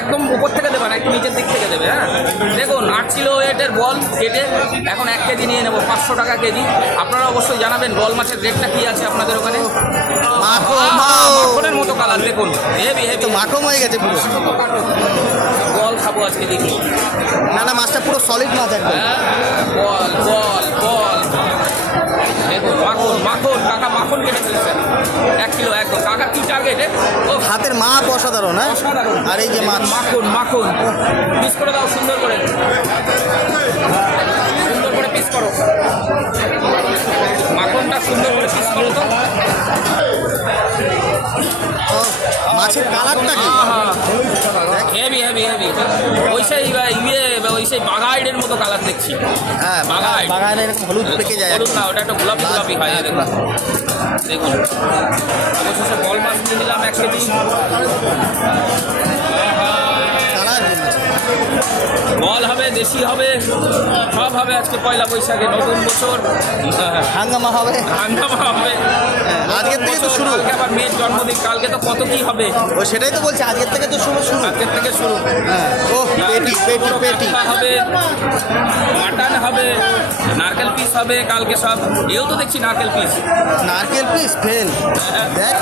একদম উপর থেকে দেবে না, একটু নিচের দিক থেকে দেবে। হ্যাঁ দেখুন 8 কিলো ওয়েটের বল কেটে এখন 1 কেজি নিয়ে নেবো, 500 টাকা কেজি। আপনারা অবশ্যই জানাবেন বল মাছের রেটটা কী আছে আপনাদের ওখানে। মাখনের মতো কালার দেখুন, হেভি হেভি তো মাখম হয়ে গেছে পুরো। বল খাবো আজকে দেখি। না না, মাছটা পুরো সলিড মাছ একদম। বল বল বল দেখুন, মাখন মাখন কাকা মাখন কেটে ফেলেছেন 1 কিলো একদম। কাকা কি টার্গেট? ও হাতের মাপ অসাধারণ। হ্যাঁ, অসাধারণ। আর এই যে মাছ, মাখন মাখন পিস করে দাও সুন্দর করে, সুন্দর করে পিস করো মাখনটা, সুন্দর করে পিস করো তো। ও, মাছের কালারটা কি? হেভি হেভি হেভি, ওই সেই ওই সেই বাঘাইডের মতো কালার দেখছি। হ্যাঁ, বাঘাইড বাগানে এরকম হলুদ পেকে যায়। হলুদ না, ওটা একটা গোলাপি গোলাপি হয়। দেখুন দেখুন, অবশেষে বল মাছ নিয়ে নিলাম 1 কেজি। কালার কি মাছ? বল হবে, দেশি হবে, সব হবে আজকে পয়লা বৈশাখে, নতুন বছর। হাঙ্গামা হবে। হাঙ্গামা হবে। আজকের থেকে তো শুরু। কালকে আবার মেয়ের জন্মদিন, কালকে তো কত কি হবে। ও সেটাই তো বলছি, আজকের থেকে তো শুরু শুরু। আজকের থেকে শুরু। হ্যাঁ, ও পেটি পেটি পেটি হবে, মাটন হবে, নারকেল পিস হবে কালকে সব। এও তো দেখছি নারকেল পিস। নারকেল পিস ফেল। দেখ